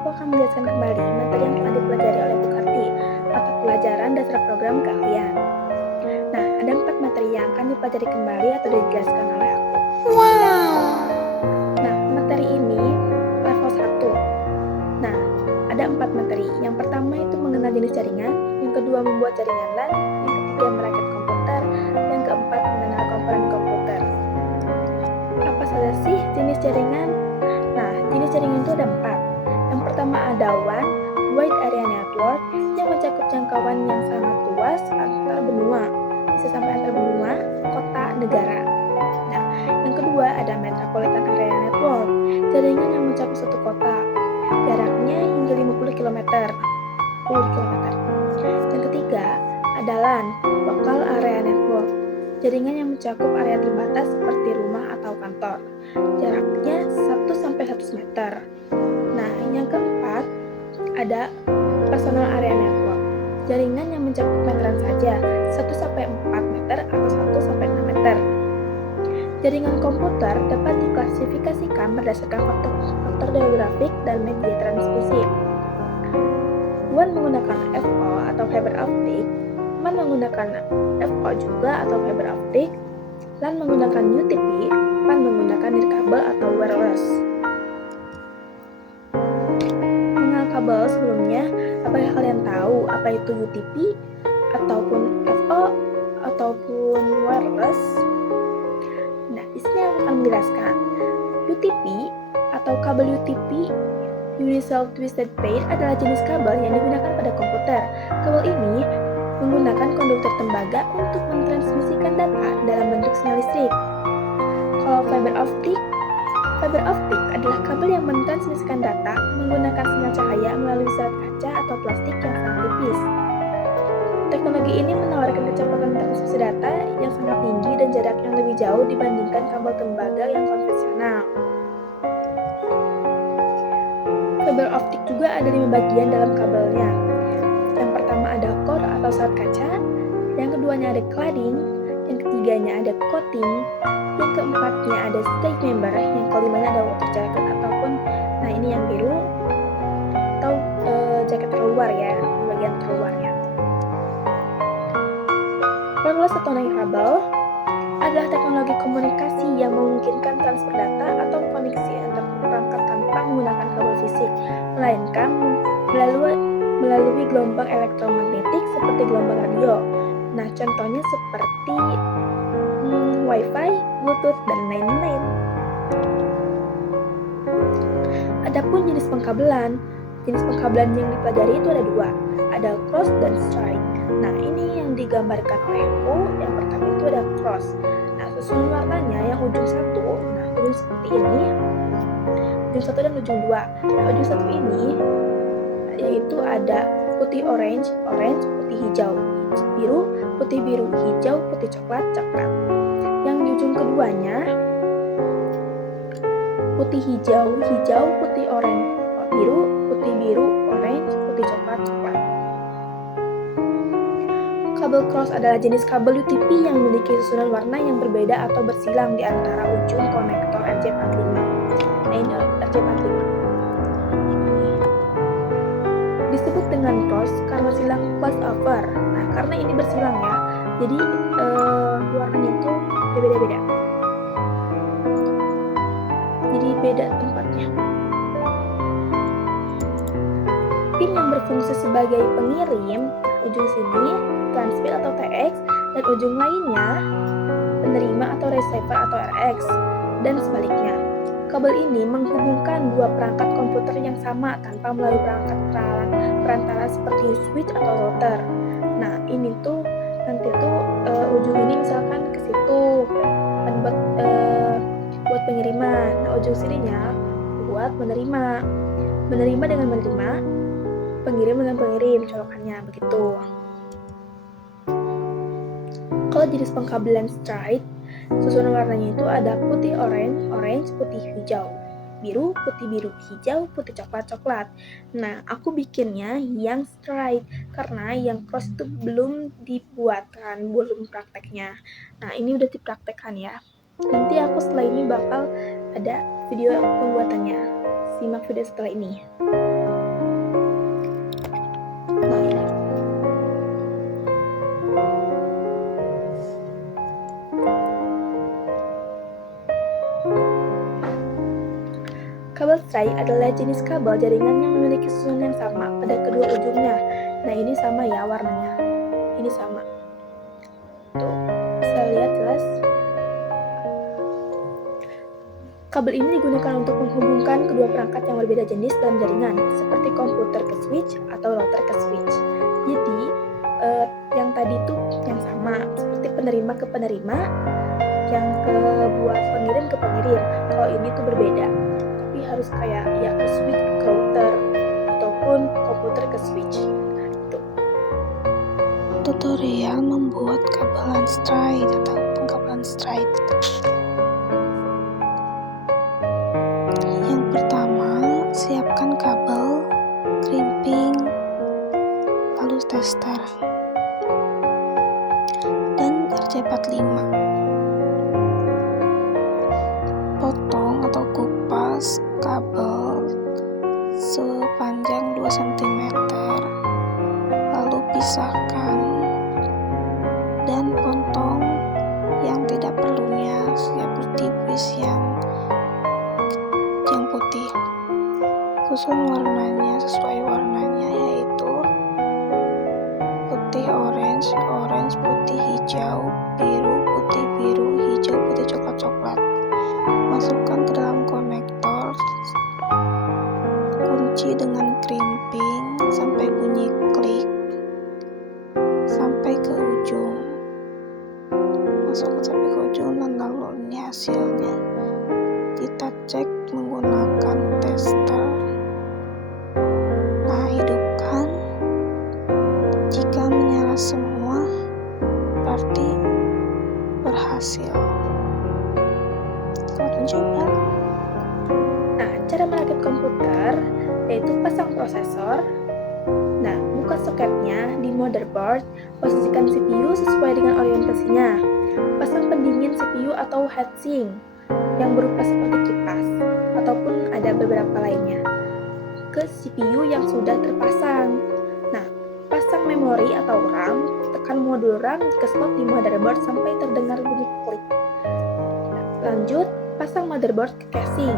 aku akan menjelaskan kembali materi yang telah dipelajari oleh Bu Karti, mata pelajaran dasar program keahlian. Nah, ada 4 materi yang akan dipelajari kembali atau dijelaskan oleh aku. Nah, materi ini level 1. Nah, ada 4 materi. Yang pertama itu mengenal jenis jaringan, yang kedua membuat jaringan LAN, yang ketiga merakit komputer, yang keempat mengenal komponen komputer. Apa saja sih jenis jaringan? Nah, jenis jaringan itu ada 4. Yang pertama ada WAN, Wide Area Network, yang mencakup jangkauan yang sangat luas antar benua, bisa sampai antar benua, kota, negara. Nah, yang kedua ada Metropolitan Area Network, jaringan yang mencakup suatu kota, jaraknya hingga 50 km. Yang ketiga ada LAN, Local Area Network, jaringan yang mencakup area terbatas seperti rumah atau kantor, jaraknya 1-100 meter. Nah, yang keempat ada Personal Area Network, jaringan yang mencakup meteran saja, 1-4 meter atau 1-6 meter. Jaringan komputer dapat diklasifikasikan berdasarkan faktor geografik dan media transmisi. WAN menggunakan FO atau fiber optic, MAN menggunakan FO juga atau fiber optic, LAN menggunakan UTP, PAN menggunakan nirkabel atau wireless. Mengenal kabel sebelumnya, apakah kalian tahu apa itu UTP ataupun FO ataupun wireless? Nah, di sini aku akan menjelaskan. UTP atau kabel UTP Universal Twisted Pair adalah jenis kabel yang digunakan pada komputer. Kabel ini menggunakan konduktor tembaga untuk mentransmisikan data dalam bentuk sinyal listrik. Kalau fiber optic adalah kabel yang mentransmisikan data menggunakan sinyal cahaya melalui zat kaca atau plastik yang sangat tipis. Teknologi ini menawarkan kecepatan transmisi data yang sangat tinggi dan jarak yang lebih jauh dibandingkan kabel tembaga yang konvensional. Fiber optik juga ada 5 bagian dalam kabelnya. Yang pertama ada core atau zat kaca, yang keduanya ada cladding, yang ketiganya ada coating, yang keempatnya ada stage member, yang kelimanya ada water jacket ataupun, nah ini yang biru atau jaket terluar ya, bagian terluarnya. Wireless atau nirkabel adalah teknologi komunikasi yang memungkinkan transfer data atau koneksi antar perangkat tanpa menggunakan kabel fisik, melainkan melalui gelombang elektromagnetik seperti gelombang radio. Nah, contohnya seperti Wi-Fi, Bluetooth, dan lain-lain. Adapun jenis pengkabelan yang dipelajari itu ada 2, ada cross dan straight. Nah, ini yang digambarkan olehku. Yang pertama itu ada cross. Nah, susunan warnanya yang ujung 1, nah ujung seperti ini, ujung 1 dan ujung 2. Nah, ujung 1 ini yaitu ada putih orange, putih hijau, biru, putih biru, hijau, putih coklat. Yang di ujung keduanya putih hijau, putih orange, biru, putih biru, orange, putih coklat. Kabel cross adalah jenis kabel UTP yang memiliki susunan warna yang berbeda atau bersilang di antara ujung konektor RJ45. Nah, ini RJ45. Disebut dengan cross karena silang crossover. Nah, karena ini bersilang ya, jadi warnanya itu berbeda-beda. Jadi beda tempatnya. Pin yang berfungsi sebagai pengirim, ujung sini transmit atau TX, dan ujung lainnya penerima atau receiver atau RX, dan sebaliknya. Kabel ini menghubungkan dua perangkat komputer yang sama tanpa melalui perangkat perantara seperti switch atau router. Nah, ini tuh nanti tuh ujung ini misalkan ke situ buat pengiriman. Nah, ujung sininya buat menerima dengan menerima, pengirim dengan pengirim, colokannya begitu. Kalau jenis pengkabelan straight, susunan warnanya itu ada putih orange, putih hijau, biru, putih biru, hijau, putih coklat. Nah, aku bikinnya yang straight karena yang cross itu belum dibuatkan, belum prakteknya. Nah, ini udah dipraktekkan ya. Nanti aku setelah ini bakal ada video pembuatannya. Simak video setelah ini. string adalah jenis kabel jaringan yang memiliki susunan yang sama pada kedua ujungnya. Nah, ini sama ya warnanya. Ini sama. Tuh, bisa lihat jelas. Kabel ini digunakan untuk menghubungkan kedua perangkat yang berbeda jenis dalam jaringan, seperti komputer ke switch atau router ke switch. Jadi, yang tadi itu yang sama, seperti penerima ke penerima, yang ke buat pengirim ke pengirim. Kalau ini tuh berbeda, tapi harus kayak ya ke switch ke router ataupun komputer ke switch. Tuh. Tutorial membuat kabelan straight atau pengkabelan straight. Yang pertama, siapkan kabel, crimping, lalu tester, dan RJ45. Potong atau kupas kabel sepanjang 2 cm, lalu pisahkan dan potong yang tidak perlunya, seperti buis yang putih. Susun warnanya sesuai warnanya, yaitu putih orange, orange putih hijau, biru putih biru, hijau putih coklat coklat. Masukkan ke dalam konektor, kunci dengan crimping sampai bunyi klik, sampai ke ujung. Masukkan sampai ke ujung dan lalu ini hasilnya. Kita cek menggunakan tester. Nah, hidupkan. Jika menyala semua, berarti berhasil. Selamat mencoba. Nah, cara merakit komputer yaitu pasang prosesor. Nah, buka soketnya di motherboard, posisikan CPU sesuai dengan orientasinya. Pasang pendingin CPU atau heatsink yang berupa seperti kipas ataupun ada beberapa lainnya ke CPU yang sudah terpasang. Nah, pasang memori atau RAM, tekan modul RAM ke slot di motherboard sampai terdengar bunyi klik. Lanjut, pasang motherboard ke casing.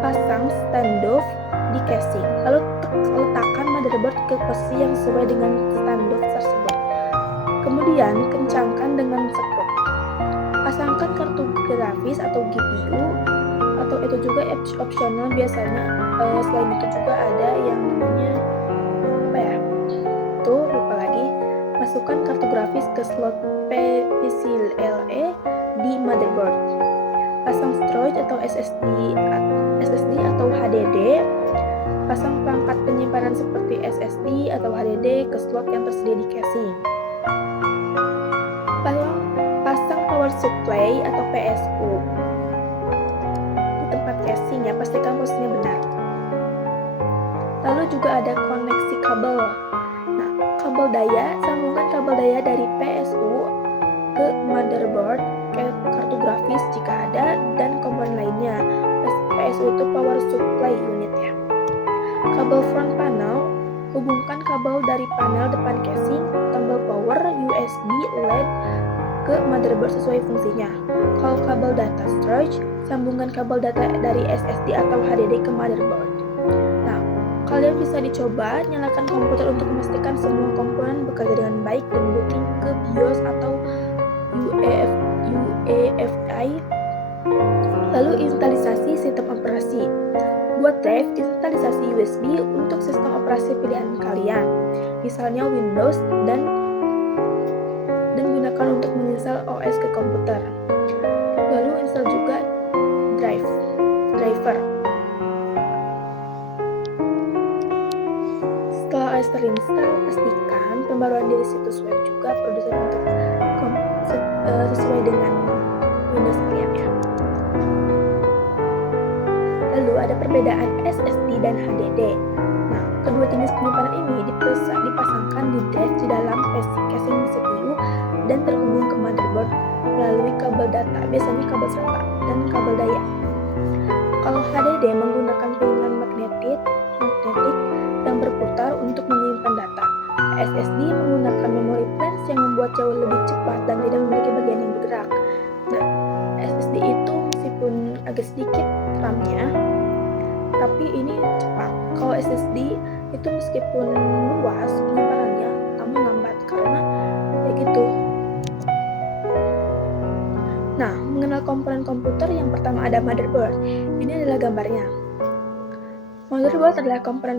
Pasang standoff di casing, lalu letakkan motherboard ke posisi yang sesuai dengan standoff tersebut. Kemudian, kencangkan dengan sekrup. Pasangkan kartu grafis atau GPU, atau itu juga opsional biasanya. Selain itu juga ada yang namanya apa ya? Tuh lupa lagi. Masukkan kartu grafis ke slot PCIe di motherboard. Pasang storage atau SSD atau HDD. Pasang perangkat penyimpanan seperti SSD atau HDD ke slot yang tersedia di casing. Pasang power supply atau PSU di tempat casing ya, pastikan posisinya benar. Lalu juga ada koneksi kabel. Nah, kabel daya, sambungkan kabel daya dari PSU ke motherboard, ke kartu grafis jika ada, dan komponen lainnya. PSU itu power supply unit ya. Kabel front panel, hubungkan kabel dari panel depan casing, tombol power, USB, LED ke motherboard sesuai fungsinya. Kalau kabel data storage, sambungkan kabel data dari SSD atau HDD ke motherboard. Nah, kalian bisa dicoba nyalakan komputer untuk memastikan semua komponen bekerja dengan baik dan booting ke BIOS atau UEFI. Lalu instalisasi sistem operasi. Buat drive instalisasi USB untuk sistem operasi pilihan kalian, misalnya Windows, dan gunakan untuk menginstal OS ke komputer. Lalu install juga driver. Setelah OS terinstall, pastikan pembaruan dari situs web juga produsen untuk sesuai dengan Windows kalian ya. Lalu ada perbedaan SSD dan HDD. Nah, kedua jenis penyimpanan ini dipasangkan di drive di dalam casing CPU dan terhubung ke motherboard melalui kabel data, biasanya kabel SATA dan kabel daya. Kalau HDD menggunakan piringan magnetik yang berputar untuk menyimpan data. SSD menggunakan memory flash yang membuat jauh lebih cepat dan tidak memiliki bagian yang bergerak. Nah, SSD itu meskipun agak sedikit RAM-nya, tapi ini cepat. Kalau SSD itu meskipun luas penyimpanannya, namun lambat karena ya gitu. Nah, mengenal komponen komputer yang pertama ada motherboard. Ini adalah gambarnya. Motherboard adalah komponen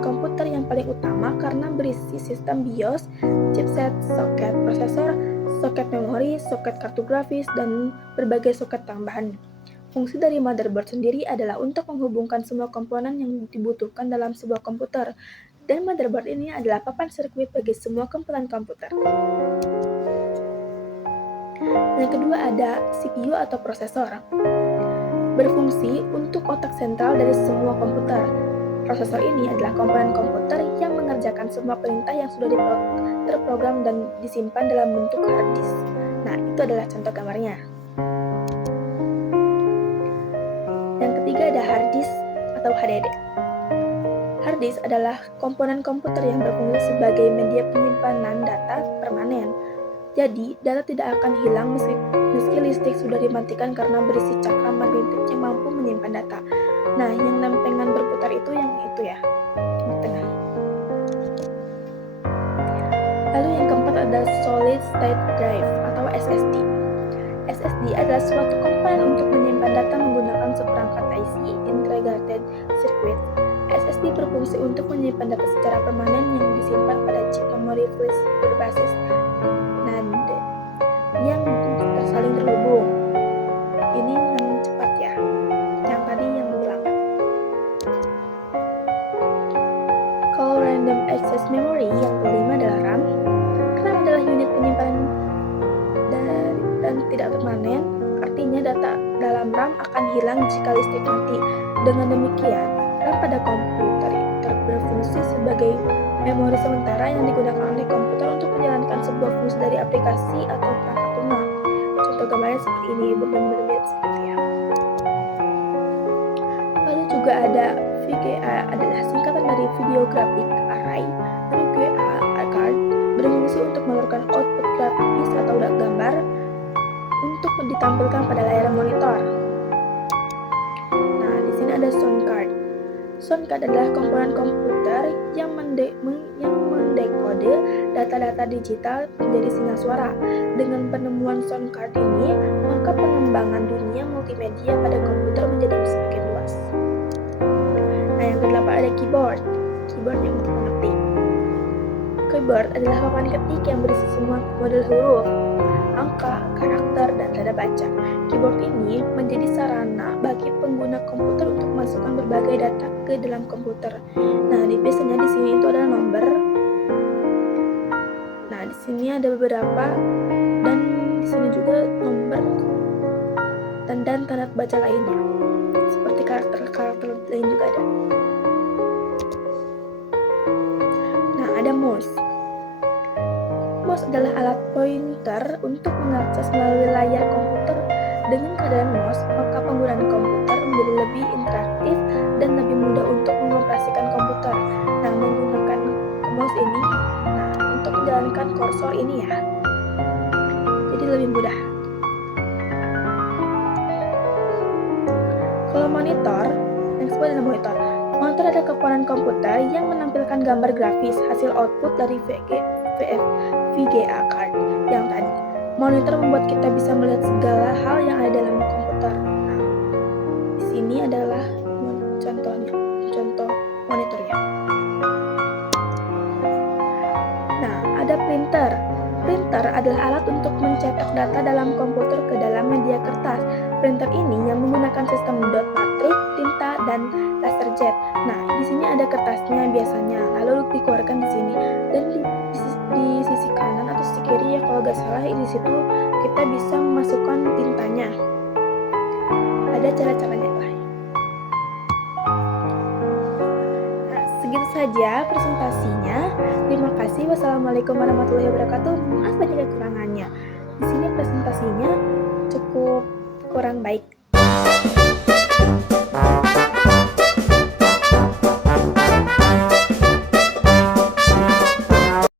komputer yang paling utama karena berisi sistem BIOS, chipset, soket prosesor, soket memori, soket kartu grafis, dan berbagai soket tambahan. Fungsi dari motherboard sendiri adalah untuk menghubungkan semua komponen yang dibutuhkan dalam sebuah komputer, dan motherboard ini adalah papan sirkuit bagi semua komponen komputer. Yang kedua ada CPU atau prosesor. Berfungsi untuk otak sentral dari semua komputer. Prosesor ini adalah komponen komputer yang mengerjakan semua perintah yang sudah terprogram dan disimpan dalam bentuk hard disk. Nah, itu adalah contoh gambarnya. Yang ketiga ada hard disk atau HDD. Hard disk adalah komponen komputer yang berfungsi sebagai media penyimpanan data permanen. Jadi, data tidak akan hilang meski listrik sudah dimatikan karena berisi cakram magnetik yang mampu menyimpan data. Nah, yang lempengan berputar itu yang itu ya, di tengah. Lalu yang keempat ada solid state drive atau SSD. SSD adalah suatu komponen untuk menyimpan data menggunakan seperangkat IC (Integrated Circuit). SSD berfungsi untuk menyimpan data secara permanen yang disimpan pada chip memori flash berbasis NAND yang saling terhubung. Ini yang cepat ya, yang tadi yang lebih lambat. Kalau random access memory yang kelima adalah RAM. RAM adalah unit penyimpanan dan tidak permanen, artinya data dalam RAM akan hilang jika listrik mati. Dengan demikian, RAM pada komputer berfungsi sebagai memori sementara yang digunakan oleh komputer untuk menjalankan sebuah fungsi dari aplikasi atau perangkat lunak. Contoh gambarnya seperti ini, benar-benar mirip seperti ya. Lalu juga ada VGA adalah singkatan dari Video Graphic Array. VGA card berfungsi untuk mengeluarkan output grafis atau gambar untuk ditampilkan pada layar monitor. Nah, di sini ada sound card. Sound card adalah komponen komputer yang mendekode data-data digital menjadi sinyal suara. Dengan penemuan sound card ini, maka pengembangan dunia multimedia pada komputer menjadi semakin luas. Nah, yang kedelapan ada keyboard. Keyboard yang untuk mengetik. Keyboard adalah papan ketik yang berisi semua model huruf, angka, karakter, dan tanda baca. Keyboard ini menjadi sarana bagi pengguna komputer untuk memasukkan berbagai data ke dalam komputer. Nah, biasanya di sini itu adalah nomor. Nah, di sini ada beberapa dan di sini juga nomor dan tanda baca lainnya. Seperti karakter lain juga ada. Nah, ada mouse. Mouse adalah alat pointer untuk mengakses melalui layar komputer. Dengan keadaan mouse, maka penggunaan komputer menjadi lebih interaktif dan lebih mudah untuk mengoperasikan komputer. Nah, menggunakan mouse ini, untuk menjalankan kursor ini ya, jadi lebih mudah. Kalau monitor, yang disebut adalah monitor. Monitor adalah komponen komputer yang menampilkan gambar grafis hasil output dari VGA card yang tadi. Monitor membuat kita bisa melihat segala hal yang ada dalam komputer. Nah, di sini adalah contoh monitornya. Nah, ada printer. Printer adalah alat untuk mencetak data dalam komputer ke dalam media kertas. Printer ini yang menggunakan sistem dot matrix, tinta, dan laserjet. Nah, di sini ada kertasnya biasanya, lalu dikeluarkan di sini dan di sisi kanan atau sisi kiri ya kalau nggak salah, di situ kita bisa memasukkan tintanya. Ada cara-caranya lah. Nah, segitu saja presentasinya. Terima kasih. Wassalamualaikum warahmatullahi wabarakatuh. Maaf banyak kekurangannya. Di sini presentasinya cukup kurang baik.